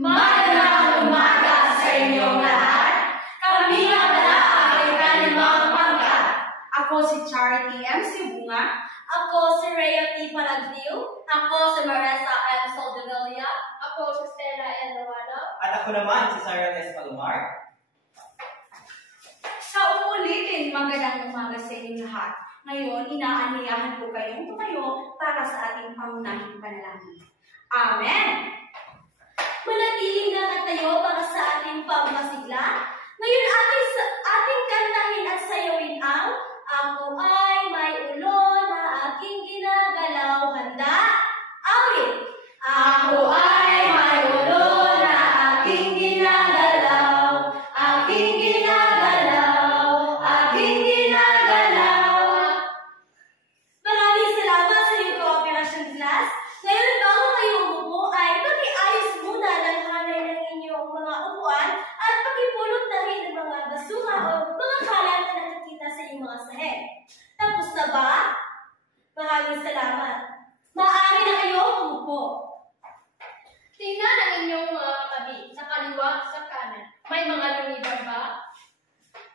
Magandang umaga sa inyong lahat. Kami nga pala ang aking mga pangkat. Ako si Charity M. Sibunga. Ako si Rhea P. Palagdiw. Ako si Maressa M. Soldevilla. Ako si Stella N. Lawano. At ako naman si Sarah S. Palomar. Sa uulitin, magandang umaga sa inyong lahat. Ngayon, inaaniyahan ko kayong tumayo para sa ating pangunahing panalangin. Amen! Manatiling nakatayo para sa ating pagmasigla. Ngayon ating kantahin at sayawin ang Ako ay may ulo na aking ginagalaw. Handa? Awit! Ako ay may ulo na aking ginagalaw. Aking ginagalaw. Aking ginagalaw. Maraming salamat sa iyong cooperation class. Ngayon bago kayo umupo ay pakiayos muna ng hanay ng inyong mga upuan at pakipulot na rin ng mga basura o mga kalat na nakikita sa inyong mga sahig. Tapos na ba? Maraming salamat. Maaari na kayo umupo. Tingnan ang inyong mga katabi, sa kaliwa, sa kanan. May mga lumiban ba?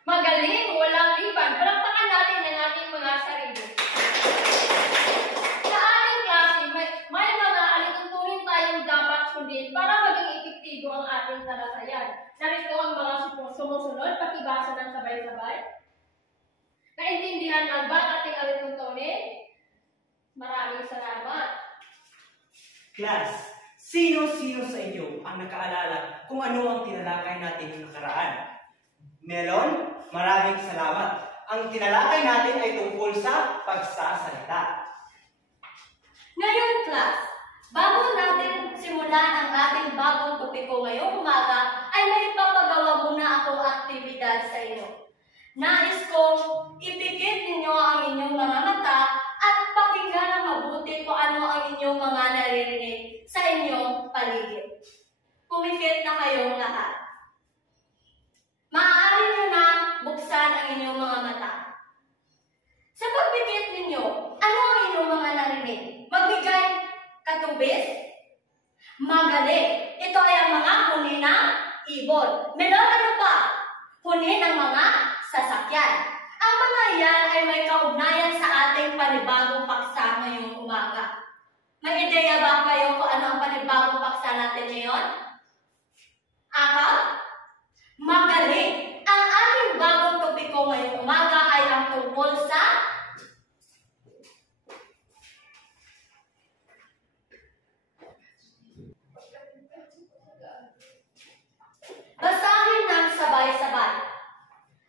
Magaling, walang liban. Palakpakan natin ang ating mga sarili. Sa ating klase, may mga alituntunin tayong dapat sundin para maging epektibo ang ating talakayan. Narito ang mga sumusunod, pakibasa ng sabay-sabay. Naintindihan ang ba ang ating alituntunin? Maraming salamat. Class, sino-sino sa inyo ang nakaalala kung ano ang tinalakay natin noong nakaraan? Melon, maraming salamat. Ang tinalakay natin ay tungkol sa pagsasalita. Ngayon, class, bago natin simulan ang ating bagong topiko ngayong umaga, ay may papagawa muna ako aktibidad sa inyo. Nais kong ipikit ninyo ang inyong mga mata at pakinggan ng mabuti kung ano ang inyong mga naririnig sa inyong paligid. Pumikit na kayong lahat. Maaari nyo na buksan ang inyong mga mata. Sa pagpikit ninyo, ano ang inyong mga narinig? Magbigay katubis? Magaling. Ito ay ang mga huni ng ibon. Melon, ano pa? Huni ng mga sasakyan. Ang mga yan ay may kaugnayan sa ating panibagong paksa ngayong umaga. May ideya ba kayo kung ano ang panibagong paksa natin ngayon? Akal? Magaling! Ang ating bagong topiko ngayong umaga ay ang tungkol sa basahin ng sabay-sabay.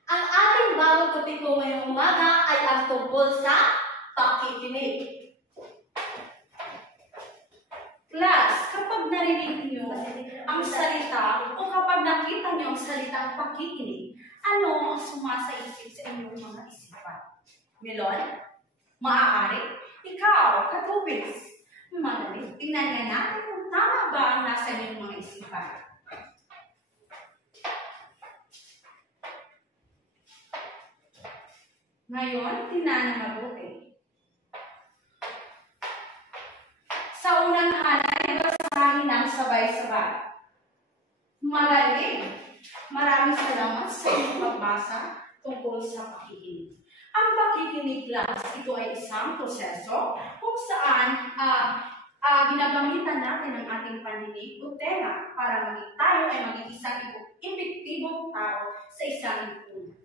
Ang ating bagong topiko ngayong umaga ay ang tungkol sa pakikinig. Class, kapag narinig niyo ang salita o kapag nakita niyo ang salitang pakikinig, ano ang sumasaisip sa inyong mga isipan? Melon? Maaari? Ikaw, katubis? Magaling. Tingnan nga natin kung tama ba ang nasa inyong mga isipan. Ngayon, tingnan na mabuti. Sa unang hanay, basahin ng sabay-sabay. Magaling! Maraming salamat sa inyong pagbasa tungkol sa pakikinig. Ang pakikinig, class, ito ay isang proseso kung saan ginagamitan natin ang ating pandinig o tenga para maging tayo ay maging isang epektibong tao sa isang lipunan.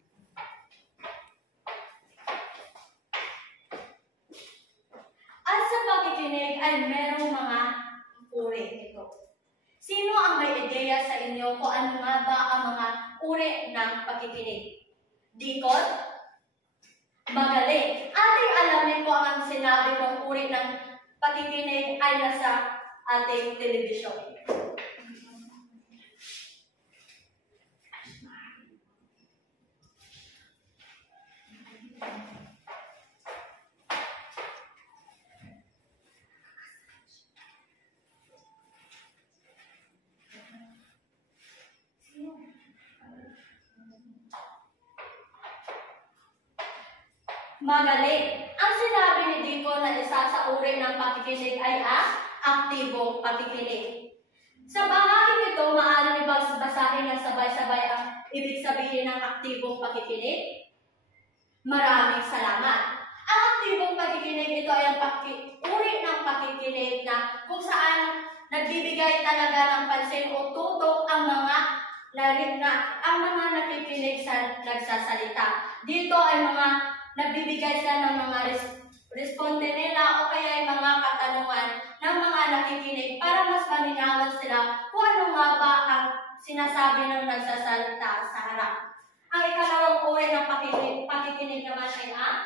At sa pakikinig ay merong mga uri nito. Sino ang may ideya sa inyo kung ano nga ba ang mga uri ng pakikinig? Dikot? Magaling. Ating alamin kung ang sinabi kong uri ng pakikinig ay nasa ating telebisyon. Magaling. Ang sinabi ni Dico na isa sa uri ng pakikinig ay ang aktibong pakikinig. Sa bahagi nito, ibig sabihin ng aktibong pakikinig? Maraming salamat. Ang aktibong pakikinig, ito ay ang uri ng pakikinig na kung saan nagbibigay talaga ng pansin o tutok ang mga nakikinig sa nagsasalita. Dito ay mga nagbibigay sila ng mga responde nila o kaya ay mga katanungan ng mga nakikinig para mas malinawan sila kung ano nga ba ang sinasabi ng nagsasalita sa harap. Ang ikalawang uri ng pakikinig naman ay ang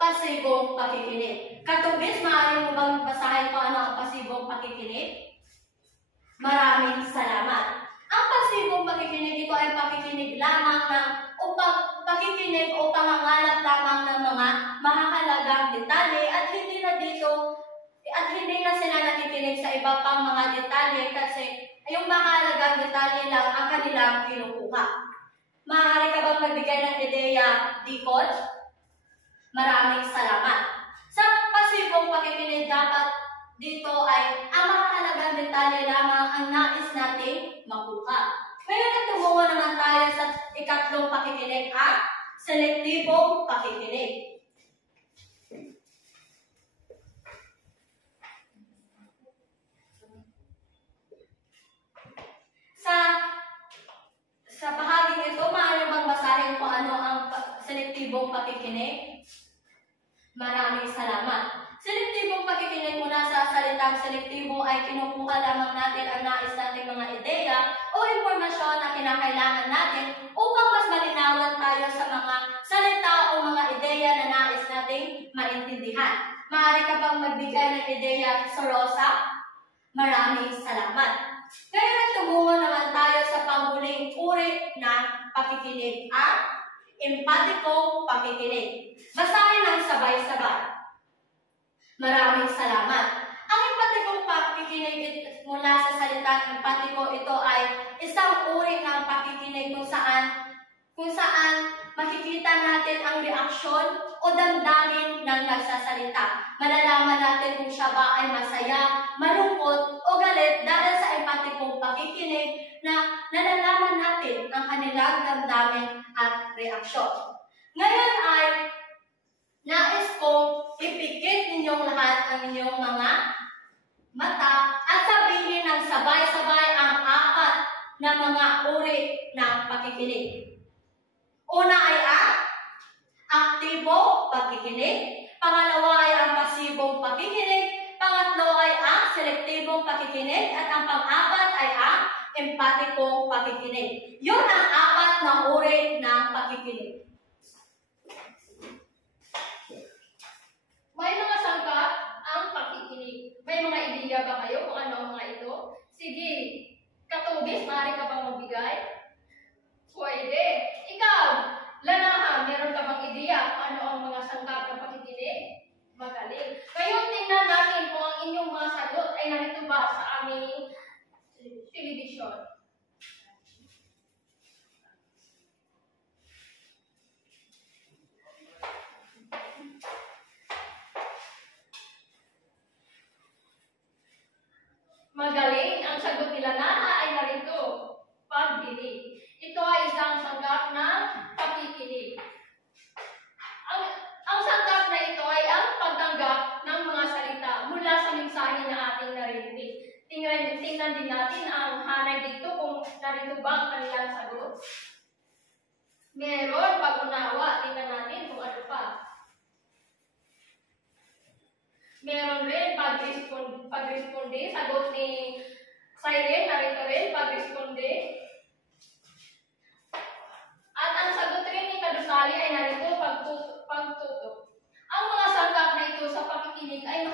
pasibong pakikinig. Katubis, maaari mo bang basahin kung ano ang pasibong pakikinig? Maraming salamat. Ang pasibong pakikinig, ito ay pakikinig lamang pakikinig o pangangalap lamang ng mga mahahalagang detalye at hindi na sila nakikinig sa iba pang mga detalye kasi yung mahalagang detalye lang ang kanilang kinukuha. Maaari ka bang magbigay ng ideya, Dikot? Maraming salamat. Sa pasibong pakikinig, dapat dito ay ang mahalagang detalye lamang ang nais nating makuha. Ngayon ay tumungo naman tayo sa ikatlong pakikinig, ang selektibong pakikinig. Sa bahaging ito, maaari bang basahin kung ano ang selektibong pakikinig? Maraming salamat. Selektibong pakikinig mula sa salitang selektibo ay kinukuha lamang natin ang nais nating mga ideya o impormasyon na kinakailangan natin upang mas malinawan tayo sa mga salita o mga ideya na nais nating maintindihan. Maaari ka bang magbigay ng ideya sa Rosa? Maraming salamat. Ngayon ay tumungo naman tayo sa panghuling uri ng pakikinig, ang empatikong pakikinig. Basahin ng sabay-sabay. Maraming salamat. Ang empatikong pakikinig mula sa salitang empatiko, ito ay isang uri ng pakikinig kung saan makikita natin ang reaksyon o damdamin ng nagsasalita. Malalaman natin kung siya ba ay masaya, malungkot o galit dahil sa empatikong pakikinig na nalalaman natin ang kanilang damdamin at reaksyon. Ngayon ay nais kong ipikit ninyong lahat ang inyong mga mata at sabihin ng sabay-sabay ang apat na mga uri ng pakikinig. Una ay ang aktibo pakikinig, pangalawa ay ang pasibong pakikinig, pangatlo ay ang selektibong pakikinig, at ang pang-apat ay ang empatikong pakikinig. Yun ang apat na uri ng pakikinig. May mga sangkap ang pakikinig. May mga ideya ba kayo kung ano ang mga ito? Sige, katubis, maaari ka bang magbigay? Pwede. Ikaw, Lanaha, meron ka bang ideya kung ano ang mga sangkap ng pakikinig? Magaling. Ngayon, tingnan natin kung ang inyong mga sagot ay narito ba sa aming television. Magaling. Ang sagot nila Lanaha ay narito. Pagdinig. Ito ay isang sangkap ng pakikinig. Ang sangkap na ito ay ang pagtanggap ng mga salita mula sa mensahe na ating narinig. Tingnan din natin ang hanay dito kung narito ba ang kanilang sagot. Meron pag-unawa. Tingnan natin kung ano pa. Meron rin pag-responde. Sagot ni Siren, narito rin pag-responde. At ang sagot rin ni Kadusali ay narito pagtutok. Ang mga sangkap na ito sa pakikinig ay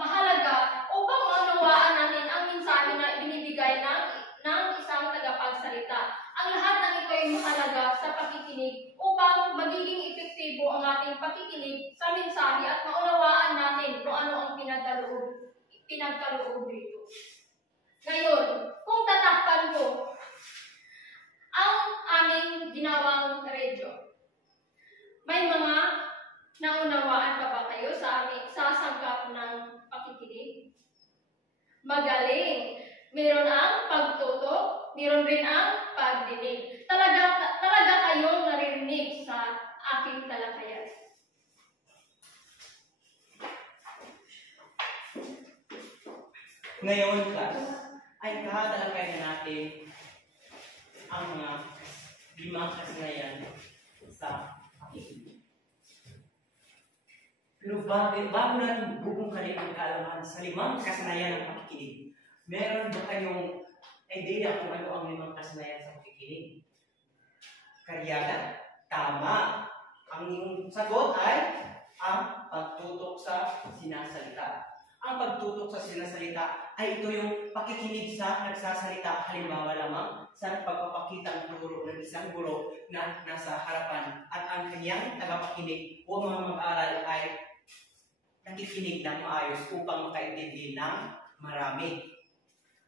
mahalaga upang maunawaan natin ang mensahe na binibigay ng isang tagapagsalita. Ang lahat ng ito ay mahalaga sa pakikinig upang magiging epektibo ang ating pakikinig sa mensahe at maunawaan natin kung ano ang pinagkaloob dito. Ngayon, kung tatakpan ko ang aming ginawang radyo, may mga naunawaan pa ba kayo sa sangkap ng pakikinig? magaling. Meron ang pagtutok, meron rin ang pagdinig. Talaga kayong naririnig sa aking talakayan. Ngayon, class, ay tatalakayin natin ang mga 5 kasanayan sa pakikinig. Pero bago natin bubungkalin ang kaalaman sa 5 kasanayan ng pakikinig, meron ba kayong idea kung ano ang 5 kasanayan sa pakikinig? Karyagan. Tama. Ang iyong sagot ay ang pagtutok sa sinasalita. Ang pagtutok sa sinasalita ay ito yung pakikinig sa nagsasalita. Halimbawa lamang sa pagpapakita ng turo ng isang guro na nasa harapan at ang kanyang tagapakinig o mga mag-aaral ay nakikinig ng maayos upang makaintindi ng marami.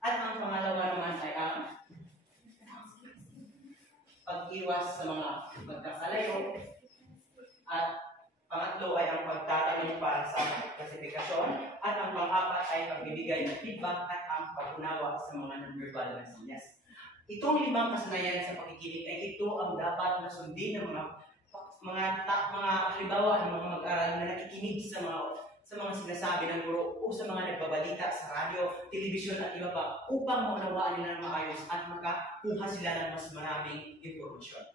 At ang pangalawa naman ay ang pag-iwas sa mga pagkakalayo. At pangatlo ay ang pagtatanong para sa klasifikasyon. At ang pang-apat ay pagbibigay ng feedback at ang pag-unawa sa mga non-verbal na sinyas. Itong 5 kasanayan sa pakikinig ay ito ang dapat na sundin ng mga halimbawa ng mga mag-aral na nakikinig sa mga sinasabi ng guro o sa mga nagbabalita sa radyo, telebisyon at iba pa upang maunawaan nila ng maayos at makakuha sila ng mas maraming impormasyon.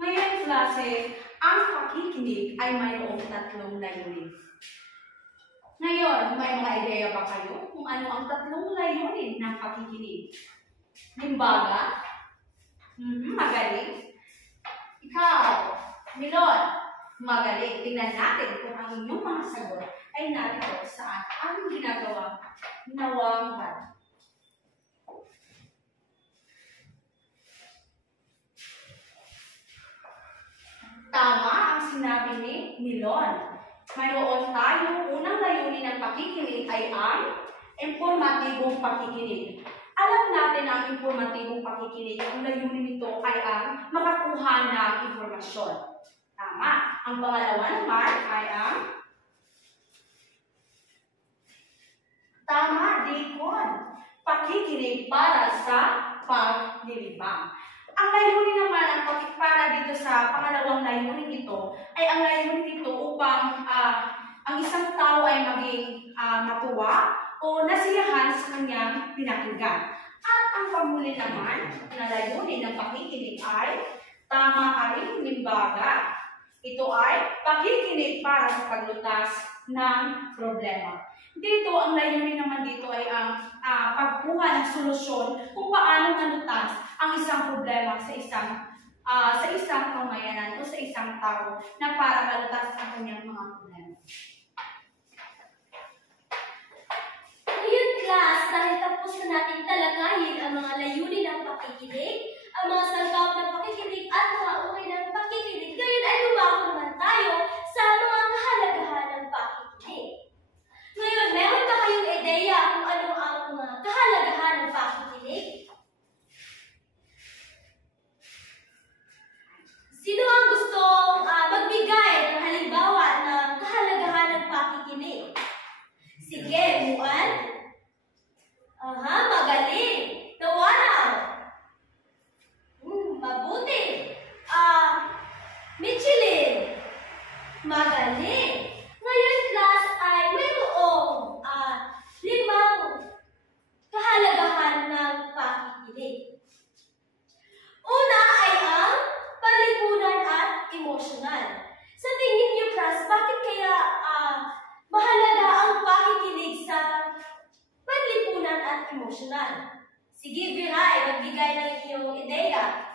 Ngayon, klase, ang pakikinig ay mayroong 3 layunin. Ngayon, may mga ideya ba kayo kung ano ang 3 layunin ng pakikinig? Limbaga? Magaling. Ikaw, Milon, magaling. Tingnan natin kung ang inyong mga sagot ay narito sa ating ginagawa nawang bad. Tama ang sinabi ni Milon. Mayroon tayong unang layunin ng pakikinig ay ang informatibong pakikinig. Alam natin na ang informatibong pakikinig, ang layunin nito ay ang makakuha ng informasyon. Tama. Ang pangalawa naman ay ang tama, Deacon. Pakikinig para sa paglilibang. Ang layunin naman ang para dito sa pangalawang layunin nito ay ang layunin nito upang ang isang tao ay maging matuwa o nasiyahan sa kanyang pinakinggan. At ang panghuli naman na layunin ng pakikinig ay tama ay limbaga. Ito ay pakikinig para sa paglutas ng problema. Dito, ang layunin naman dito ay ang pagkuha ng solusyon kung paano malutas ang isang problema sa isang pamayanan o sa isang tao na para malutas ang kanyang mga problema. Ngayon, class, dahil tapos na natin talakayin ang mga layunin ng pakikinig, ang mga sangkap ng pakikinig at mga ukay ng pakikinig, ngayon ay lumako naman tayo sa mga kahalagahan ng pakikinig. Ngayon, meron ba kayong ideya kung ano ang mga kahalagahan ng pakikinig? Sino ang gustong magbigay ng halimbawa ng kahalagahan ng pakikinig? Sige, Muan. Magaling. Nawaraw. Mabuti. Michelin. Magaling. Ngayon, class, ay mayroong 5 kahalagahan ng pakikinig. Una ay ang palipunan at emosyonal. Sa tingin niyo, class, bakit kaya mahalaga ang pakikinig sa panlipunan at emosyonal? Sige, Viray, magbigay ng iyong ideya.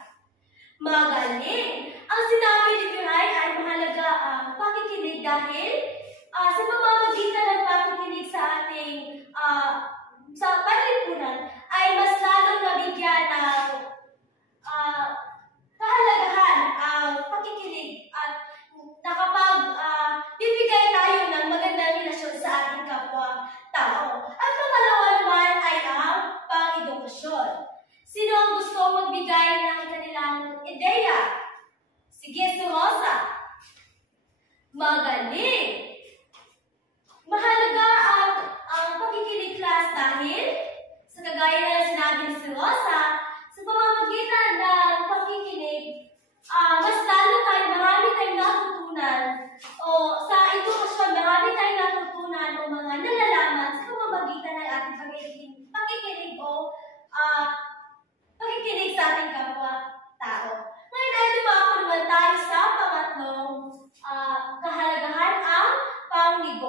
Magaling! Ang sinabi ni Viray ay mahalaga ang pakikinig dahil sa pamamagitan ng pakikinig sa ating sa panlipunan ay mas lalong nabigyan ng kahalagahan ang pakikinig at bibigay tayo ng magandang relasyon sa ating kapwa-tao. At pangalawa naman ay ang pang-edukasyon. Sino ang gusto magbigay ng kanilang ideya? Sige, si Rosa. Magaling!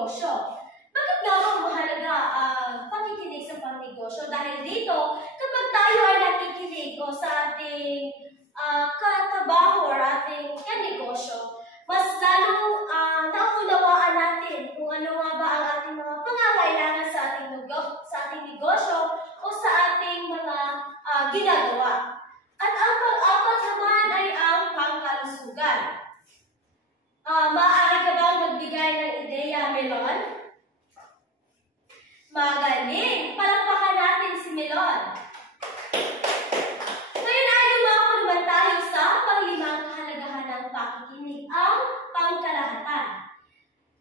pangnegosyo. Bakit nga ba mahalaga ang pakikinig sa pangnegosyo? Dahil dito, kapag tayo ay nakikinig o sa ating katrabaho or ating kanegosyo, mas lalong naunawaan natin kung ano nga ba ang ating mga pangangailangan sa ating negosyo o sa ating mga ginagawa. At ang pang-apat naman ay ang pangkalusugan. Maaari ka bang magbigay ng ideya, Melon? Magaling! Palakpakan natin si Melon. Ngayon ay dumako naman tayo sa panglimang kahalagahan ng pakikinig, ang pangkalahatan.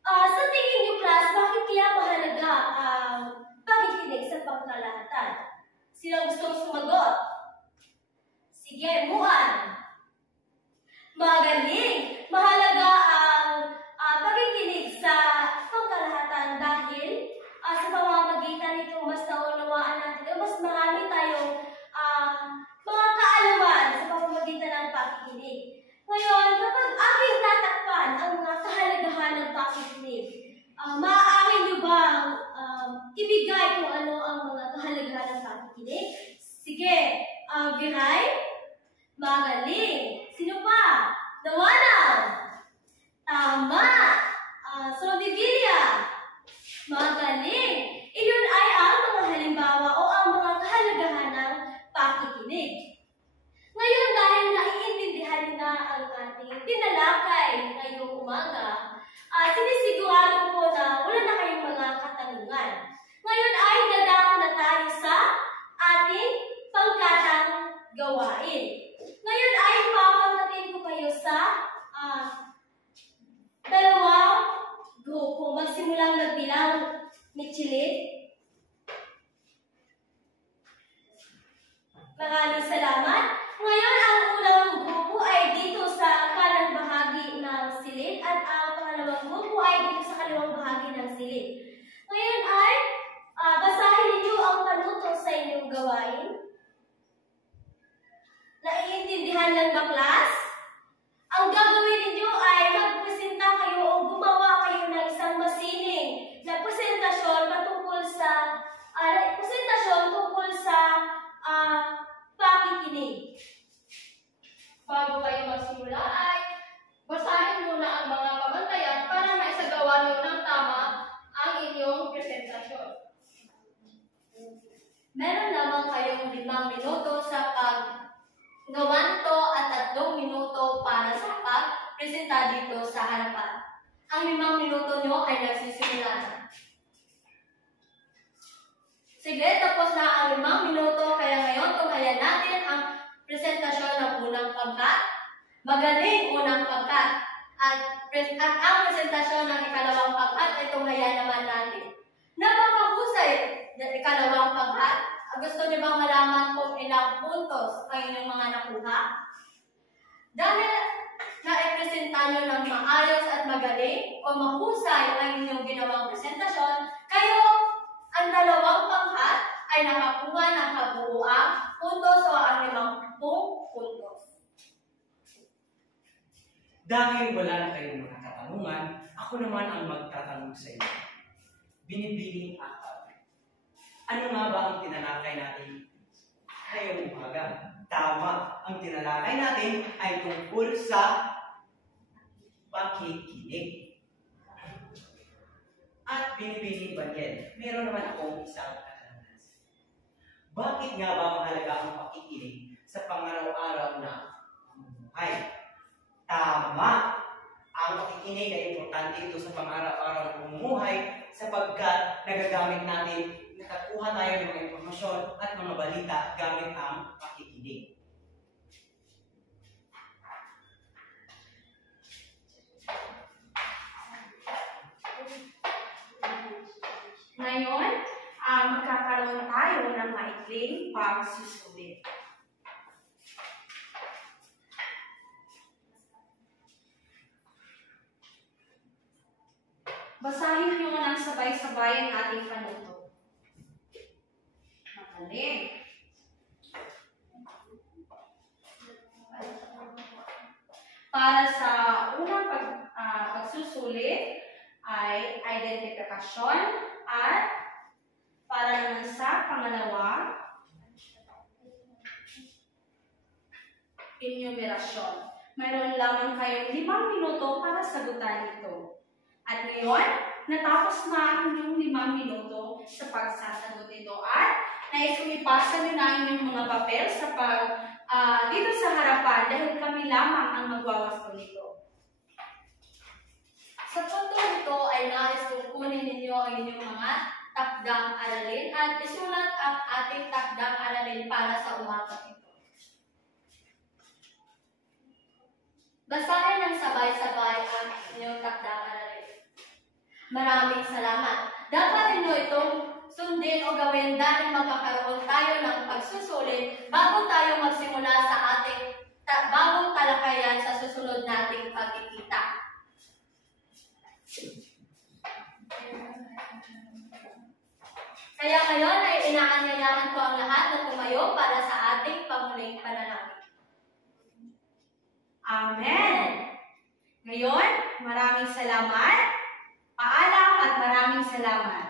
Sa tingin niyo, class, bakit kaya mahalaga ang pakikinig sa pangkalahatan? Sino gustong sumagot? Sige, Muan. Magaling! Mahalaga ang pakikinig sa pangkalahatan dahil sa pamamagitan nito mas naunawaan natin, mas marami tayong mga kaalaman sa pamamagitan ng pakikinig. Ngayon, kapag aking tatakpan ang mga kahalagahan ng pakikinig, maaari niyo bang ibigay kung ano ang mga kahalagahan ng pakikinig? Sige, Viray? Magaling! Sino pa? Dawanang! Tama! Solivilla! Magaling! Iyon ay ang mga halimbawa o ang mga kahalagahan ng pakikinig. Ngayon, dahil naiintindihan na ang ating tinalakay ngayong umaga, sinisigurado ko na wala na kayong mga katanungan. Ngayon ay dadako na tayo sa ating pangkatang gawain. Ngayon ay papangkatin ko kayo sa dalawang grupo. Magsimulang magbilang ni Chile. Maraming salamat. Ngayon, ang unang grupo ay dito sa kanang bahagi ng silid at ang pangalawang grupo ay dito sa kaliwang bahagi ng silid. Ngayon ay basahin ninyo ang panuto sa inyong gawain. Naiintindihan lang ba, class? Ang gagawin ninyo ay magpresenta kayo o gumawa kayo ng isang masining na presentasyon tungkol sa pakikinig. Bago kayo magsimula ay basahin muna ang mga pamantayan para maisagawa niyo ng tama ang inyong presentasyon. Meron naman kayong 5 minuto sa paggawanto at 3 minuto para sa pagpresenta dito sa harapan. Ang 5 minuto nyo ay nagsisimula na. Sige, tapos na ang 5 minuto, kaya ngayon tunghayan natin ang presentasyon ng unang pangkat. Magaling unang pangkat. At ang presentasyon ng ikalawang pangkat ay tunghayan naman natin. Napakahusay ng ikalawang pangkat. Gusto niyo bang malaman kung ilang puntos ang inyong mga nakuha? Dahil na-presenta nyo ng maayos at magaling o mahusay ang inyong ginawang presentasyon, kayo ang dalawang pangkat ay nakakuha ng kabuuang puntos o ang 50 puntos. Dahil wala na kayong mga katanungan, ako naman ang magtatanong sa inyo. Binibining akal. Ano nga ba ang tinalakay natin ngayong umaga? Tama, ang tinalakay natin ay tungkol sa pakikinig. At binibining Banyel, meron naman akong isang katanungan. Bakit nga ba mahalaga ang pakikinig sa pangaraw-araw na buhay? Tama! Ang pakikinig ay importante ito sa pang-araw-araw na pamumuhay sapagkat nagagamit natin, nakakuha tayo ng mga impormasyon at mga balita gamit ang pakikinig. Ngayon, magkakaroon tayo ng maikling pagsusulit. Basahin niyo ng sabay-sabay ang ating panuto. Magaling. Para sa unang pagsusulit, ay identifikasyon at para naman sa pangalawa, enumerasyon. Mayroon lamang kayong 5 minuto para sagutan ito. At ngayon, natapos na ang inyong 5 minuto sa pagsasagot nito at nais kong ipasa nyo na ang inyong mga papel sa dito sa harapan dahil kami lamang ang magwawasto nito. Sa punto nito ay nais kong kunin ninyo ang inyong mga takdang aralin at isulat ang ating takdang aralin para sa umagang ito. Basahin ng sabay-sabay ang inyong takdang aralin. Maraming salamat. Dapat ninyo itong sundin o gawin dahil magkakaroon tayo ng pagsusulit bago tayo magsimula sa ating bagong talakayan sa susunod nating pagkikita. Kaya ngayon ay inaanyayahan ko ang lahat na tumayo para sa ating panguling panalangin. Amen! Ngayon, maraming salamat, paalam at maraming salamat.